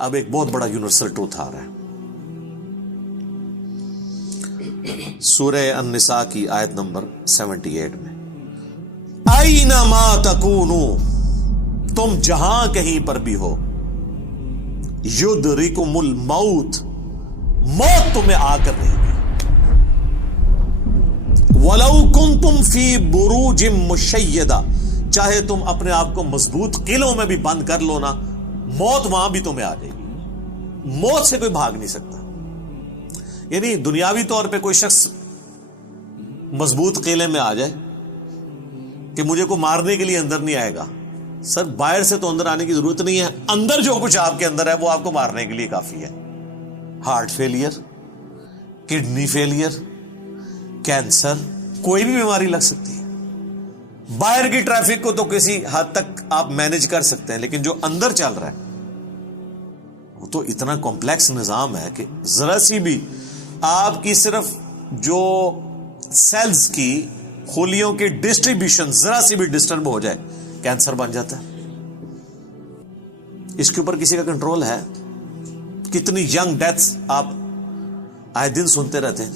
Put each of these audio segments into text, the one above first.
اب ایک بہت بڑا یونیورسل ٹروتھ آ رہا ہے. سورہ النساء کی آیت نمبر 78 میں، اینما تکونوا، تم جہاں کہیں پر بھی ہو، یدرکم الموت، موت تمہیں آ کر رہے گی. وَلَوْ كُنْتُمْ فِي بُرُوجٍ مُشَيَّدَةٍ، چاہے تم اپنے آپ کو مضبوط قلعوں میں بھی بند کر لو نا، موت وہاں بھی تمہیں آ جائے گی. موت سے کوئی بھاگ نہیں سکتا. یعنی دنیاوی طور پہ کوئی شخص مضبوط قلعے میں آ جائے کہ مجھے کو مارنے کے لیے اندر نہیں آئے گا، سر باہر سے تو اندر آنے کی ضرورت نہیں ہے، اندر جو کچھ آپ کے اندر ہے وہ آپ کو مارنے کے لیے کافی ہے. Heart failure, kidney failure, cancer, کوئی بھی بیماری لگ سکتی ہے. باہر کی ٹریفک کو تو کسی حد تک آپ مینج کر سکتے ہیں، لیکن جو اندر چل رہا ہے وہ تو اتنا کمپلیکس نظام ہے کہ ذرا سی بھی آپ کی صرف جو سیلز کی خلیوں کی ڈسٹریبیوشن ذرا سی بھی ڈسٹرب ہو جائے کینسر بن جاتا ہے. اس کے اوپر کسی کا کنٹرول ہے؟ کتنی ینگ ڈیتھس آپ آئے دن سنتے رہتے ہیں.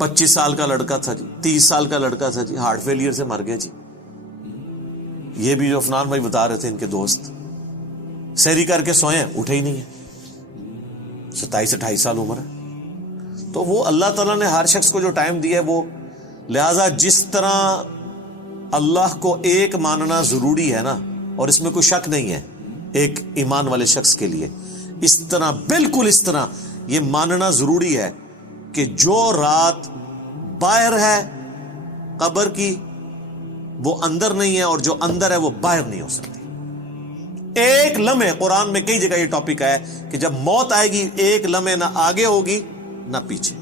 25 سال کا لڑکا تھا جی، 30 سال کا لڑکا تھا جی، ہارٹ فیلئر سے مر گیا جی. یہ بھی جو عفنان بھائی بتا رہے تھے، ان کے دوست سحری کر کے سوئے ہیں، اٹھے ہی نہیں ہے، 27-28 سال عمر ہے. تو وہ اللہ تعالیٰ نے ہر شخص کو جو ٹائم دیا ہے وہ، لہذا جس طرح اللہ کو ایک ماننا ضروری ہے نا، اور اس میں کوئی شک نہیں ہے ایک ایمان والے شخص کے لیے، اس طرح بالکل اس طرح یہ ماننا ضروری ہے کہ جو رات باہر ہے قبر کی وہ اندر نہیں ہے، اور جو اندر ہے وہ باہر نہیں ہو سکتی. ایک لمحے، قرآن میں کئی جگہ یہ ٹاپک ہے کہ جب موت آئے گی ایک لمحے نہ آگے ہوگی نہ پیچھے.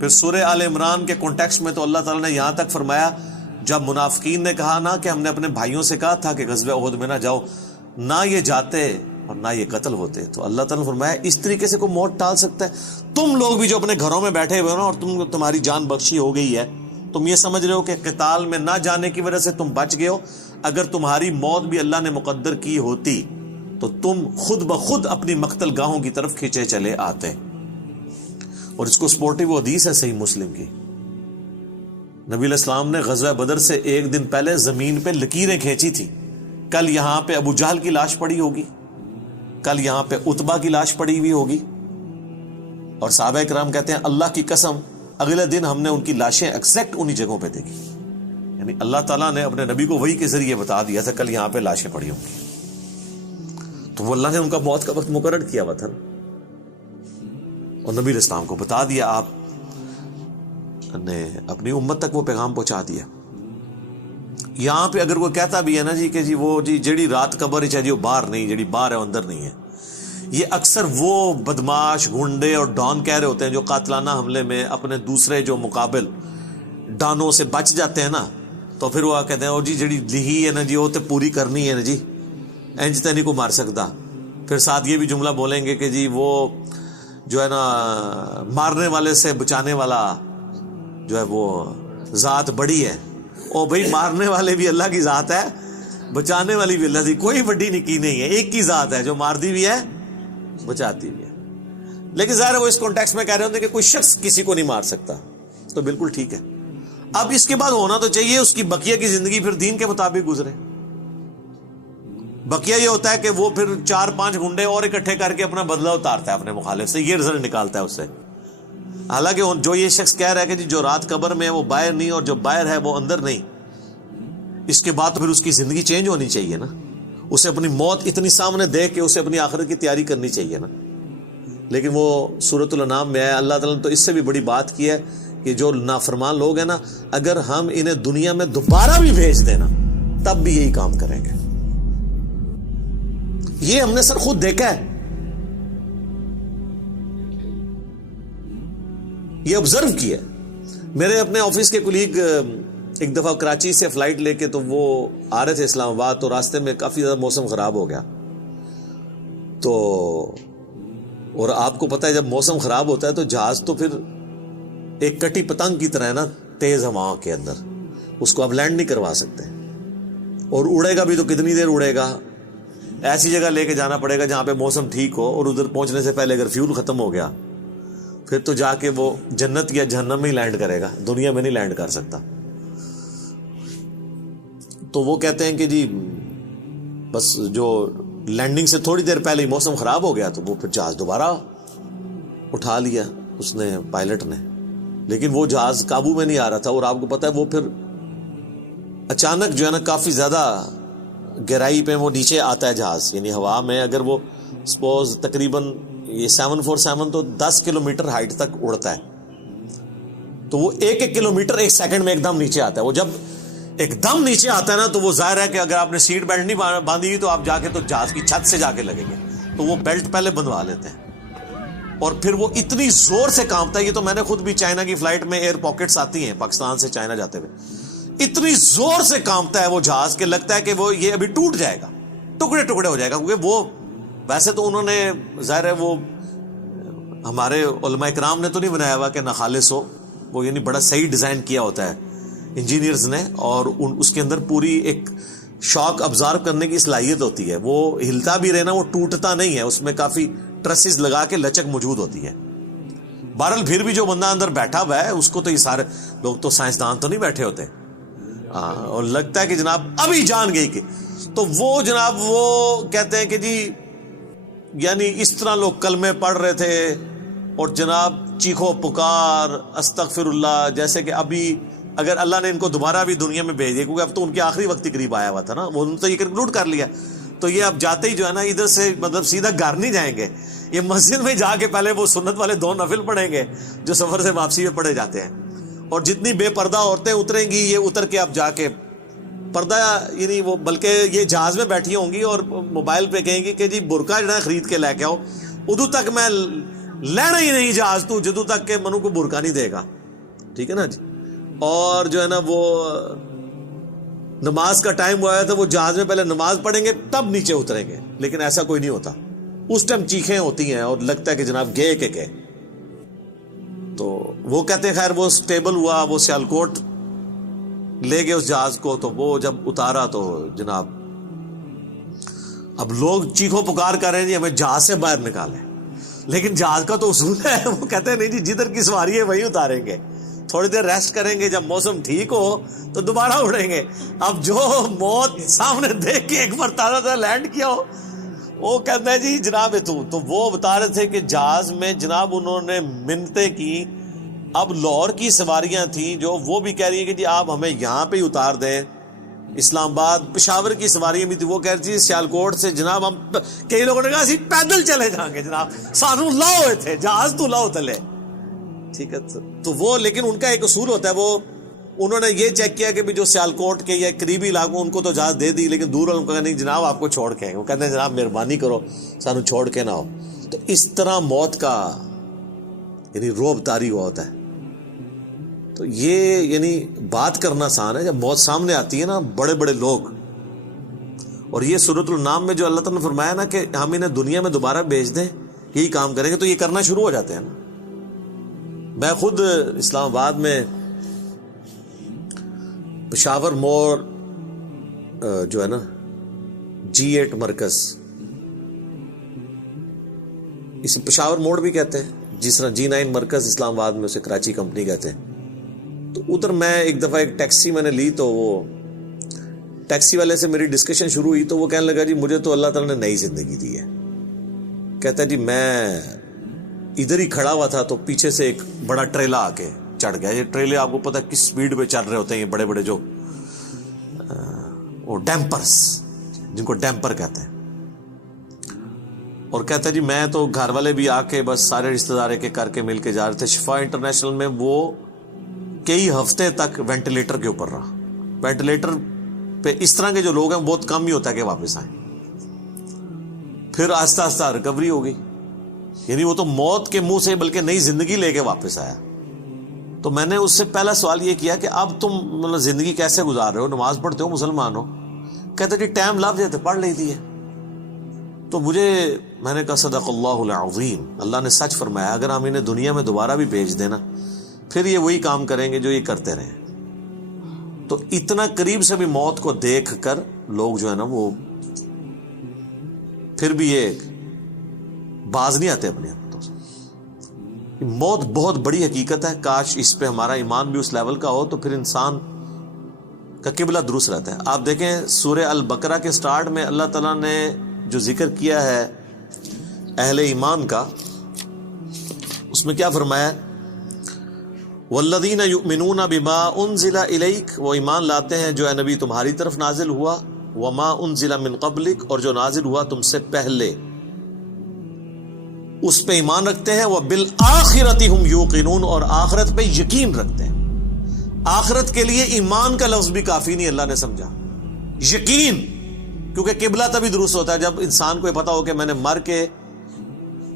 پھر سورہ آل عمران کے کانٹیکسٹ میں تو اللہ تعالیٰ نے یہاں تک فرمایا، جب منافقین نے کہا نا کہ ہم نے اپنے بھائیوں سے کہا تھا کہ غزوہ احد میں نہ جاؤ، نہ یہ جاتے اور نہ یہ قتل ہوتے، تو اللہ تعالیٰ نے فرمایا اس طریقے سے کوئی موت ٹال سکتا ہے؟ تم لوگ بھی جو اپنے گھروں میں بیٹھے ہوئے ہو نا، اور تمہاری جان بخشی ہو گئی ہے، تم یہ سمجھ رہے ہو کہ قتال میں نہ جانے کی وجہ سے تم بچ گئے ہو. اگر تمہاری موت بھی اللہ نے مقدر کی ہوتی تو تم خود بخود اپنی مقتل گاہوں کی طرف کھینچے چلے آتے. اور اس کو سپورٹیو حدیث ہے صحیح مسلم کی، نبی علیہ السلام نے غزوہ بدر سے ایک دن پہلے زمین پہ لکیریں کھینچی تھی. کل یہاں پہ ابو جہل کی لاش پڑی ہوگی، کل یہاں پہ عتبہ کی لاش پڑی ہوئی ہوگی، اور صحابہ کرام کہتے ہیں اللہ کی قسم اگلے دن ہم نے ان کی لاشیں ایگزیکٹ انہی جگہوں پہ دیکھی. یعنی اللہ تعالیٰ نے اپنے نبی کو وحی کے ذریعے بتا دیا تھا کل یہاں پہ لاشیں پڑی ہوں گی. تو وہ اللہ نے ان کا موت کا وقت مقرر کیا ہوا تھا، اور نبی علیہ السلام کو بتا دیا، آپ نے اپنی امت تک وہ پیغام پہنچا دیا. یہاں پہ اگر کوئی کہتا بھی ہے نا جی کہ جی وہ جی جیڑی رات قبر ہے جی وہ باہر نہیں، جیڑی باہر ہے وہ اندر نہیں ہے، یہ اکثر وہ بدماش گنڈے اور ڈان کہہ رہے ہوتے ہیں جو قاتلانہ حملے میں اپنے دوسرے جو مقابل ڈانوں سے بچ جاتے ہیں نا، تو پھر وہ کہتے ہیں او جی جیڑی لہی ہے نا جی وہ تے پوری کرنی ہے نا جی، انج تے نہیں کو مار سکتا. پھر ساتھ یہ بھی جملہ بولیں گے کہ جی وہ جو ہے نا مارنے والے سے بچانے والا جو ہے وہ ذات بڑی ہے. او بھائی مارنے والے بھی اللہ کی ذات ہے، بچانے والی بھی اللہ کی، کوئی بڑی نکی نہیں ہے، ایک کی ذات ہے جو مارتی بھی ہے بچاتی بھی ہے. لیکن ظاہر ہے وہ اس کانٹیکسٹ میں کہہ رہے ہوتے ہیں کہ کوئی شخص کسی کو نہیں مار سکتا، تو بالکل ٹھیک ہے. اب اس کے بعد ہونا تو چاہیے اس کی بقیہ کی زندگی پھر دین کے مطابق گزرے. بقیہ یہ ہوتا ہے کہ وہ پھر 4-5 گنڈے اور اکٹھے کر کے اپنا بدلہ اتارتا ہے اپنے مخالف سے، یہ رزلٹ نکالتا ہے اس سے. حالانکہ جو یہ شخص کہہ رہا ہے کہ جی جو رات قبر میں ہے وہ باہر نہیں اور جو باہر ہے وہ اندر نہیں، اس کے بعد تو پھر اس کی زندگی چینج ہونی چاہیے نا، اسے اپنی موت اتنی سامنے دیکھ کے اسے اپنی آخرت کی تیاری کرنی چاہیے نا. لیکن وہ سورۃ الانعام میں ہے، اللہ تعالیٰ نے تو اس سے بھی بڑی بات کی ہے کہ جو نافرمان لوگ ہیں نا، اگر ہم انہیں دنیا میں دوبارہ بھی بھیج دینا تب بھی یہی کام کریں گے. یہ ہم نے سر خود دیکھا ہے، یہ آبزرو کیا. میرے اپنے آفس کے کولیگ ایک دفعہ کراچی سے فلائٹ لے کے تو وہ آ رہے تھے اسلام آباد، تو راستے میں کافی زیادہ موسم خراب ہو گیا. تو اور آپ کو پتہ ہے جب موسم خراب ہوتا ہے تو جہاز تو پھر ایک کٹی پتنگ کی طرح ہے نا، تیز ہواؤں کے اندر اس کو آپ لینڈ نہیں کروا سکتے، اور اڑے گا بھی تو کتنی دیر اڑے گا، ایسی جگہ لے کے جانا پڑے گا جہاں پہ موسم ٹھیک ہو, اور ادھر پہنچنے سے پہلے اگر فیول ختم ہو گیا پھر تو جا کے وہ جنت یا جہنم میں ہی لینڈ کرے گا, دنیا میں نہیں لینڈ کر سکتا. تو وہ کہتے ہیں کہ جی بس جو لینڈنگ سے تھوڑی دیر پہلے ہی موسم خراب ہو گیا تو وہ پھر جہاز دوبارہ اٹھا لیا اس نے, پائلٹ نے, لیکن وہ جہاز قابو میں نہیں آ رہا تھا. اور آپ کو پتا ہے وہ پھر اچانک جو ہے نا کافی زیادہ گہرائی پہ وہ نیچے آتا ہے جہاز, یعنی ہوا میں اگر وہ سپوز تقریباً یہ 747 تو 10 کلومیٹر ہائٹ تک اڑتا ہے, تو وہ ایک کلومیٹر ایک سیکنڈ میں ایک دم نیچے آتا ہے. وہ جب ایک دم نیچے آتا ہے نا تو وہ ظاہر ہے کہ اگر آپ نے سیٹ بیلٹ نہیں باندھی ہوئی تو آپ جا کے تو جہاز کی چھت سے جا کے لگیں گے, تو وہ بیلٹ پہلے بندھوا لیتے ہیں. اور پھر وہ اتنی زور سے کانپتا ہے, یہ تو میں نے خود بھی چائنا کی فلائٹ میں ایئر پاکٹس آتی ہیں پاکستان سے چائنا جاتے ہوئے, اتنی زور سے کانپتا ہے وہ جہاز کہ لگتا ہے کہ وہ یہ ابھی ٹوٹ جائے گا, ٹکڑے ٹکڑے ہو جائے گا. کیونکہ وہ ویسے تو انہوں نے ظاہر ہے وہ ہمارے علماء کرام نے تو نہیں بنایا ہوا کہ ناخالص ہو, وہ یعنی بڑا صحیح ڈیزائن کیا ہوتا ہے انجینئرز نے, اور اس کے اندر پوری ایک شاک ابزارو کرنے کی صلاحیت ہوتی ہے. وہ ہلتا بھی رہنا, وہ ٹوٹتا نہیں ہے, اس میں کافی ٹرسز لگا کے لچک موجود ہوتی ہے. بہرحال پھر بھی جو بندہ اندر بیٹھا ہوا ہے اس کو تو یہ سارے لوگ تو سائنسدان تو نہیں بیٹھے ہوتے, اور لگتا ہے کہ جناب ابھی جان گئی کہ, تو وہ جناب وہ کہتے ہیں کہ جی یعنی اس طرح لوگ کلمے پڑھ رہے تھے اور جناب چیخو پکار استغفر اللہ, جیسے کہ ابھی اگر اللہ نے ان کو دوبارہ بھی دنیا میں بھیج دیا, کیونکہ اب تو ان کے آخری وقت ہی قریب آیا ہوا تھا نا, وہ تو یہ کنکلوڈ کر لیا, تو یہ اب جاتے ہی جو ہے نا ادھر سے مطلب سیدھا گھر نہیں جائیں گے, یہ مسجد میں جا کے پہلے وہ سنت والے 2 نفل پڑھیں گے جو سفر سے واپسی میں پڑھے جاتے ہیں. اور جتنی بے پردہ عورتیں اتریں گی یہ اتر کے اب جا کے پردہ یعنی وہ, بلکہ یہ جہاز میں بیٹھی ہوں گی اور موبائل پہ کہیں گی کہ جی برقع جو ہے خرید کے لے کے آؤ, ادو تک میں لینا ہی نہیں جہاز تو جدو تک کہ منو کو برقع نہیں دے گا, ٹھیک ہے نا جی. اور جو ہے نا وہ نماز کا ٹائم ہوا ہے تو وہ جہاز میں پہلے نماز پڑھیں گے تب نیچے اتریں گے, لیکن ایسا کوئی نہیں ہوتا. اس ٹائم چیخیں ہوتی ہیں اور لگتا ہے کہ جناب گئے کہ گئے. تو وہ کہتے ہیں خیر وہ سٹیبل ہوا, وہ سیالکوٹ لے گئے اس جہاز کو, تو وہ جب اتارا تو جناب اب لوگ چیخو پکار کر رہے ہیں جی ہمیں جہاز سے باہر نکالیں, لیکن جہاز کا تو اصول ہے, وہ کہتے ہیں نہیں جی جدھر کی سواری ہے وہیں اتاریں گے, تھوڑی دیر ریسٹ کریں گے, جب موسم ٹھیک ہو تو دوبارہ اڑیں گے. اب جو موت سامنے دیکھ کے ایک بار تازہ لینڈ کیا ہو, وہ کہتا ہے جی جناب تو وہ بتا رہے تھے کہ جہاز میں جناب انہوں نے منتیں کی. اب لاہور کی سواریاں تھیں جو وہ بھی کہہ رہی ہیں کہ جی آپ ہمیں یہاں پہ ہی اتار دیں, اسلام آباد پشاور کی سواریاں بھی تھی, وہ کہہ رہی تھی سیالکوٹ سے جناب ہم, کئی لوگوں نے کہا اسی پیدل چلے جائیں گے جناب, سانو لاؤ ہوئے تھے جہاز تو لاؤ تلے, ٹھیک ہے. تو وہ لیکن ان کا ایک اصول ہوتا ہے, وہ انہوں نے یہ چیک کیا کہ جو سیالکوٹ کے یا قریبی علاقوں ان کو تو اجازت دے دی, لیکن دور والوں کو کہا نہیں جناب آپ کو چھوڑ کے, وہ کہتے ہیں جناب مہربانی کرو سانو چھوڑ کے نہ ہو. تو اس طرح موت کا یعنی روب طاری ہوا ہوتا ہے. تو یہ یعنی بات کرنا آسان ہے, جب موت سامنے آتی ہے نا بڑے بڑے لوگ, اور یہ سورۃ النام میں جو اللہ تعالیٰ نے فرمایا نا کہ ہم انہیں دنیا میں دوبارہ بھیج دیں یہی کام کریں گے, تو یہ کرنا شروع ہو جاتے ہیں نا. میں خود اسلام آباد میں پشاور موڑ جو ہے نا G8 مرکز, اسے پشاور موڑ بھی کہتے ہیں, جس طرح G9 مرکز اسلام آباد میں اسے کراچی کمپنی کہتے ہیں. تو ادھر میں ایک دفعہ ایک ٹیکسی میں نے لی, تو وہ ٹیکسی والے سے میری ڈسکشن شروع ہوئی, تو وہ کہنے لگا جی مجھے تو اللہ تعالیٰ نے نئی زندگی دی ہے. کہتا ہے جی میں ادھر ہی کھڑا ہوا تھا تو پیچھے سے ایک بڑا ٹریلا آ کے چڑھ گیا. یہ ٹریلے آپ کو پتہ کس سپیڈ پہ چل رہے ہوتے ہیں, یہ بڑے بڑے جو وہ ڈیمپرز, جن کو ڈیمپر کہتے ہیں. اور کہتا ہے جی میں تو گھر والے بھی آ کے بس سارے رشتہ دار کے کر کے مل کے جا رہے تھے. شفا انٹرنیشنل میں وہ کئی ہفتے تک وینٹیلیٹر کے اوپر رہا. وینٹیلیٹر پہ اس طرح کے جو لوگ ہیں بہت کم ہی ہوتا ہے کہ واپس آئیں. پھر آہستہ آہستہ ریکوری ہو گئی, یعنی وہ تو موت کے منہ سے بلکہ نئی زندگی لے کے واپس آیا. تو میں نے اس سے پہلا سوال یہ کیا کہ اب تم مطلب زندگی کیسے گزار رہے ہو, نماز پڑھتے ہو, مسلمان ہو؟ کہتے جی ٹائم لگ جاتے پڑھ لیتی ہے. تو میں نے کہا صدق اللہ العظیم, اللہ نے سچ فرمایا, اگر ہم انہیں دنیا میں دوبارہ بھی بھیج دینا پھر یہ وہی کام کریں گے جو یہ کرتے رہے. تو اتنا قریب سے بھی موت کو دیکھ کر لوگ جو ہے نا وہ پھر بھی یہ باز نہیں آتے اپنے حرکتوں سے. موت بہت بڑی حقیقت ہے. کاش اس پہ ہمارا ایمان بھی اس لیول کا ہو تو پھر انسان کا قبلہ درست رہتا ہے. آپ دیکھیں سورہ البقرہ کے سٹارٹ میں اللہ تعالیٰ نے جو ذکر کیا ہے اہل ایمان کا, اس میں کیا فرمایا؟ والذین یؤمنون بما انزل الیک, وہ ایمان لاتے ہیں جو اے نبی تمہاری طرف نازل ہوا, وما انزل من قبلک, اور جو نازل ہوا تم سے پہلے, اس پہ ایمان رکھتے ہیں. وبالآخرۃ ہم یوقنون, اور آخرت پہ یقین رکھتے ہیں. آخرت کے لیے ایمان کا لفظ بھی کافی نہیں, اللہ نے سمجھا یقین, کیونکہ قبلہ تبھی درست ہوتا ہے جب انسان کو یہ پتا ہو کہ میں نے مر کے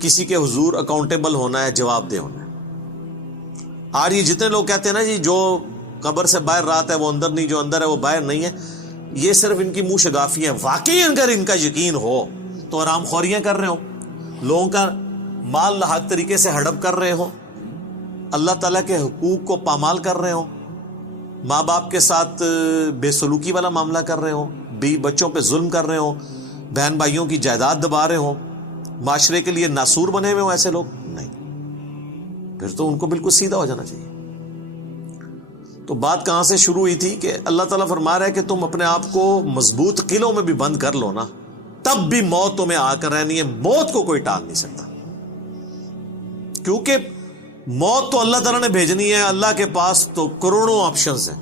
کسی کے حضور اکاؤنٹیبل ہونا ہے, جواب دہ ہونا ہے. آج یہ جتنے لوگ کہتے ہیں نا جی جو قبر سے باہر رات ہے وہ اندر نہیں, جو اندر ہے وہ باہر نہیں ہے, یہ صرف ان کی منہ شگافی ہیں. واقعی اگر ان کا یقین ہو تو حرام خوریاں کر رہے ہو, لوگوں کا مال لاحق طریقے سے ہڑپ کر رہے ہو, اللہ تعالیٰ کے حقوق کو پامال کر رہے ہو, ماں باپ کے ساتھ بے سلوکی والا معاملہ کر رہے ہو, بیوی بچوں پہ ظلم کر رہے ہو, بہن بھائیوں کی جائیداد دبا رہے ہو, معاشرے کے لیے ناسور بنے ہوئے ہو, ایسے لوگ نہیں, پھر تو ان کو بالکل سیدھا ہو جانا چاہیے. تو بات کہاں سے شروع ہوئی تھی کہ اللہ تعالیٰ فرما رہا ہے کہ تم اپنے آپ کو مضبوط قلعوں میں بھی بند کر لو نا, تب بھی موت تمہیں آ کر رہنی ہے. موت کو کوئی ٹال نہیں سکتا, کیونکہ موت تو اللہ تعالیٰ نے بھیجنی ہے. اللہ کے پاس تو کروڑوں آپشنز ہیں.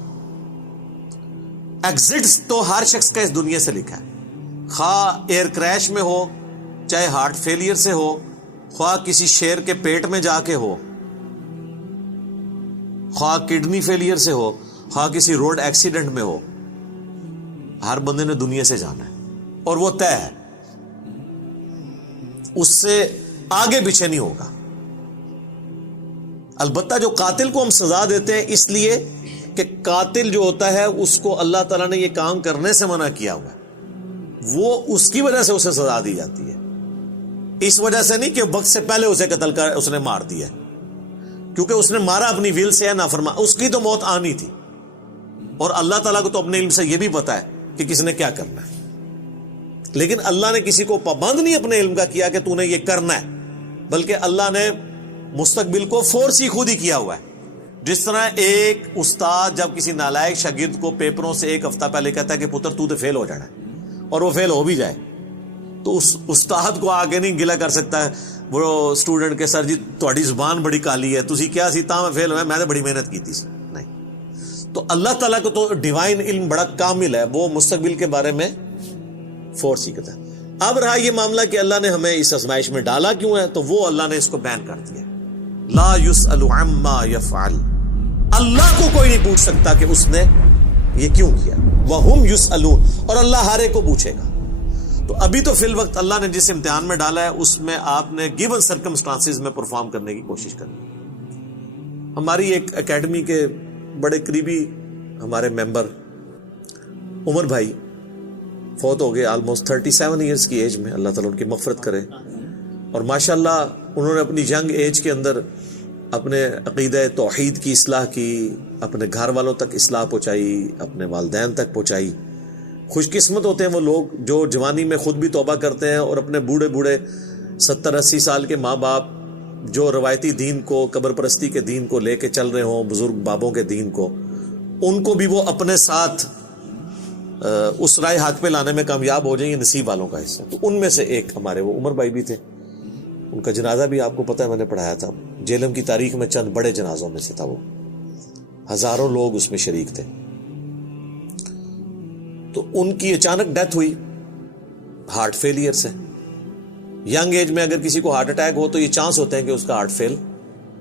ایگزٹس تو ہر شخص کا اس دنیا سے لکھا ہے, خواہ ایئر کریش میں ہو, چاہے ہارٹ فیلئر سے ہو, خواہ کسی شیر کے پیٹ میں جا کے ہو, خواہ کڈنی فیلئر سے ہو, خواہ کسی روڈ ایکسیڈنٹ میں ہو, ہر بندے نے دنیا سے جانا ہے اور وہ طے ہے, اس سے آگے پیچھے نہیں ہوگا. البتہ جو قاتل کو ہم سزا دیتے ہیں اس لیے کہ قاتل جو ہوتا ہے اس کو اللہ تعالیٰ نے یہ کام کرنے سے منع کیا ہوا ہے, وہ اس کی وجہ سے اسے سزا دی جاتی ہے. اس وجہ سے نہیں کہ وقت سے پہلے اسے قتل کر اس نے مار دیا, کیونکہ اس نے مارا اپنی ویل سے ہے, نافرمان, اس کی تو موت آنی تھی. اور اللہ تعالیٰ کو تو اپنے علم سے یہ بھی پتا ہے کہ کس نے کیا کرنا ہے, لیکن اللہ نے کسی کو پابند نہیں اپنے علم کا کیا کہ تو نے یہ کرنا ہے, بلکہ اللہ نے مستقبل کو فورس ہی خود ہی کیا ہوا ہے. جس طرح ایک استاد جب کسی نالائق شاگرد کو پیپروں سے ایک ہفتہ پہلے کہتا ہے کہ پتر تو فیل ہو جانا ہے, اور وہ فیل ہو بھی جائے, تو اس استاد کو آگے نہیں گلا کر سکتا ہے وہ اسٹوڈنٹ کے, سر جی تہاڈی زبان بڑی کالی ہے, تسی کیا سی تاں میں فیل ہویا, میں نے بڑی محنت کی سی. نہیں, تو اللہ تعالیٰ کو تو ڈیوائن علم بڑا کامل ہے, وہ مستقبل کے بارے میں فورس ہی کرتا ہے. اب رہا یہ معاملہ کہ اللہ نے ہمیں اس آزمائش میں ڈالا کیوں ہے, تو وہ اللہ نے اس کو بین کر دیا. لا یسأل عما یفعل, اللہ کو کوئی نہیں پوچھ سکتا کہ اس نے یہ کیوں کیا. وہم یسألون, اور اللہ ہر ایک کو پوچھے گا. تو ابھی تو فی الوقت اللہ نے جس امتحان میں ڈالا ہے اس میں آپ نے گیون سرکمسٹانسز میں پرفارم کرنے کی کوشش کرنی. ہماری ایک اکیڈمی کے بڑے قریبی ہمارے ممبر عمر بھائی فوت ہو گئے آلموسٹ 37 ایئرس کی ایج میں, اللہ تعالیٰ ان کی مغفرت کرے. اور ماشاءاللہ انہوں نے اپنی ینگ ایج کے اندر اپنے عقیدہ توحید کی اصلاح کی, اپنے گھر والوں تک اصلاح پہنچائی, اپنے والدین تک پہنچائی. خوش قسمت ہوتے ہیں وہ لوگ جو جوانی میں خود بھی توبہ کرتے ہیں اور اپنے بوڑھے بوڑھے 70-80 سال کے ماں باپ جو روایتی دین کو, قبر پرستی کے دین کو لے کے چل رہے ہوں, بزرگ بابوں کے دین کو, ان کو بھی وہ اپنے ساتھ اس رائے حق پہ لانے میں کامیاب ہو جائیں, یہ نصیب والوں کا حصہ. تو ان میں سے ایک ہمارے وہ عمر بھائی بھی تھے, ان کا جنازہ بھی آپ کو پتہ ہے میں نے پڑھایا تھا. جیلم کی تاریخ میں چند بڑے جنازوں میں سے تھا وہ, ہزاروں لوگ اس میں شریک تھے. تو ان کی اچانک ڈیتھ ہوئی ہارٹ فیلئر سے. ینگ ایج میں اگر کسی کو ہارٹ اٹیک ہو تو یہ چانس ہوتے ہیں کہ اس کا ہارٹ فیل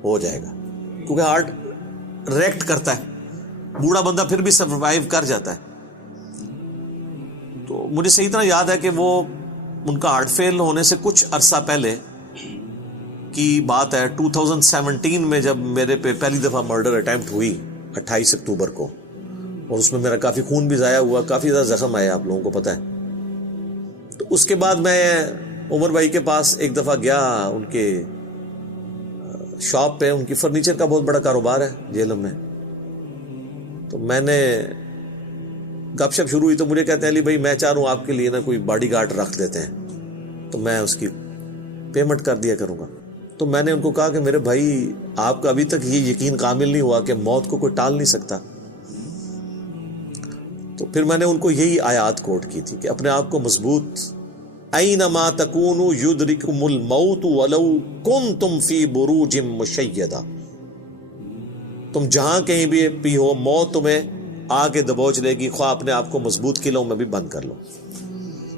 ہو جائے گا, کیونکہ ہارٹ ریئیکٹ کرتا ہے. بوڑھا بندہ پھر بھی سروائیو کر جاتا ہے. تو مجھے صحیح طرح یاد ہے کہ وہ ان کا ہارٹ فیل ہونے سے کچھ عرصہ پہلے کی بات ہے, 2017 میں جب میرے پہ پہلی دفعہ مرڈر اٹیمپٹ ہوئی 28 اکتوبر کو, اور اس میں میرا کافی خون بھی ضائع ہوا, کافی زیادہ زخم آیا, آپ لوگوں کو پتہ ہے. تو اس کے بعد میں عمر بھائی کے پاس ایک دفعہ گیا, ان کے شاپ پہ, ان کی فرنیچر کا بہت بڑا کاروبار ہے جیلم میں. تو میں نے گپ شپ شروع ہوئی تو مجھے کہتے ہیں علی بھائی میں چاہ رہا ہوں آپ کے لیے نا کوئی باڈی گارڈ رکھ دیتے ہیں, تو میں اس کی پیمنٹ کر دیا کروں گا. تو میں نے ان کو کہا کہ میرے بھائی آپ کا ابھی تک یہ یقین کامل نہیں ہوا کہ موت کو کوئی ٹال نہیں سکتا. تو پھر میں نے ان کو یہی آیات کوٹ کی تھی کہ اپنے آپ کو مضبوط، اینما تکونوا یدرککم الموت ولو کنتم فی بروج مشیدہ، تم جہاں کہیں بھی ہو موت تمہیں آ کے دبوچ لے گی، خواہ اپنے آپ کو مضبوط قلعوں میں بھی بند کر لو.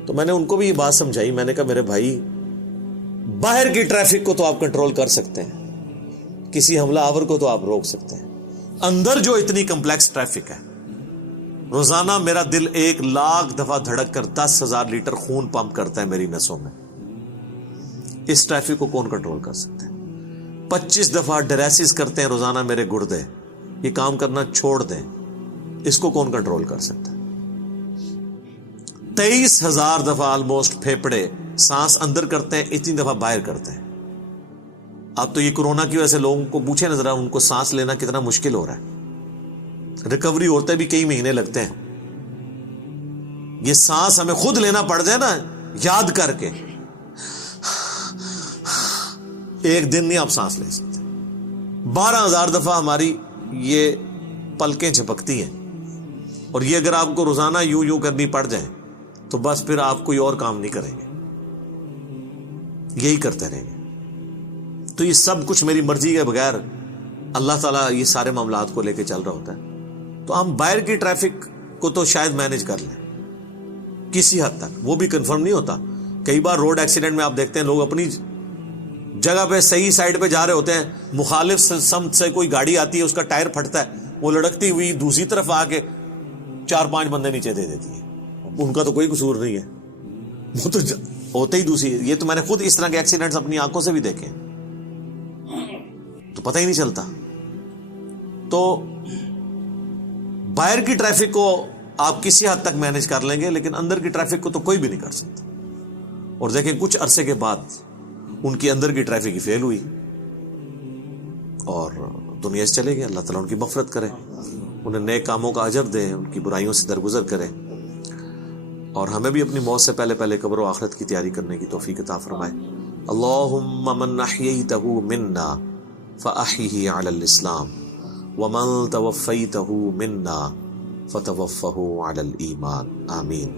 تو میں نے ان کو بھی یہ بات سمجھائی. میں نے کہا میرے بھائی باہر کی ٹریفک کو تو آپ کنٹرول کر سکتے ہیں، کسی حملہ آور کو تو آپ روک سکتے ہیں، اندر جو اتنی کمپلیکس ٹریفک ہے، روزانہ میرا دل 1,00,000 دفعہ دھڑک کر 10,000 لیٹر خون پمپ کرتا ہے میری نسوں میں، اس ٹریفک کو کون کنٹرول کر سکتا ہے؟ 25 دفعہ ڈریسز کرتے ہیں روزانہ میرے گردے، یہ کام کرنا چھوڑ دیں، اس کو کون کنٹرول کر سکتا ہے؟ 23,000 دفعہ آلموسٹ پھیپڑے سانس اندر کرتے ہیں، اتنی دفعہ باہر کرتے ہیں. اب تو یہ کورونا کی وجہ سے لوگوں کو پوچھے نظر ان کو سانس لینا کتنا مشکل ہو رہا ہے، ریکوری ہوتے بھی کئی مہینے لگتے ہیں. یہ سانس ہمیں خود لینا پڑ جائے نا یاد کر کے، ایک دن نہیں آپ سانس لے سکتے. 12,000 دفعہ ہماری یہ پلکیں جھپکتی ہیں، اور یہ اگر آپ کو روزانہ یوں کرنی پڑ جائے تو بس پھر آپ کوئی اور کام نہیں کریں گے، یہی کرتے رہیں گے. تو یہ سب کچھ میری مرضی کے بغیر اللہ تعالیٰ یہ سارے معاملات کو لے کے چل رہا ہوتا ہے. تو ہم باہر کی ٹریفک کو تو شاید مینج کر لیں کسی حد تک، وہ بھی کنفرم نہیں ہوتا. کئی بار روڈ ایکسیڈنٹ میں آپ دیکھتے ہیں لوگ اپنی جگہ پہ صحیح سائڈ پہ جا رہے ہوتے ہیں، مخالف سمت سے کوئی گاڑی آتی ہے، اس کا ٹائر پھٹتا ہے، وہ لڑکتی ہوئی دوسری طرف آ کے 4-5 بندے نیچے دے دیتی ہے. ان کا تو کوئی قصور نہیں ہے، وہ تو ہوتے ہی دوسری. یہ تو میں نے خود اس طرح کے ایکسیڈنٹس اپنی آنکھوں سے بھی دیکھے، تو پتہ ہی نہیں چلتا. تو باہر کی ٹریفک کو آپ کسی حد تک مینج کر لیں گے، لیکن اندر کی ٹریفک کو تو کوئی بھی نہیں کر سکتا. اور دیکھیں کچھ عرصے کے بعد ان کی اندر کی ٹریفک ہی فیل ہوئی اور دنیا سے چلے گئے. اللہ تعالیٰ ان کی مغفرت کرے، انہیں نیک کاموں کا اجر دے، ان کی برائیوں سے درگزر کرے، اور ہمیں بھی اپنی موت سے پہلے قبر و آخرت کی تیاری کرنے کی توفیق عطا فرمائے. اللہم من احییتہ منا فاحیہ علی الاسلام ومن توفیتہ منا فتوفہ علی الایمان. آمین.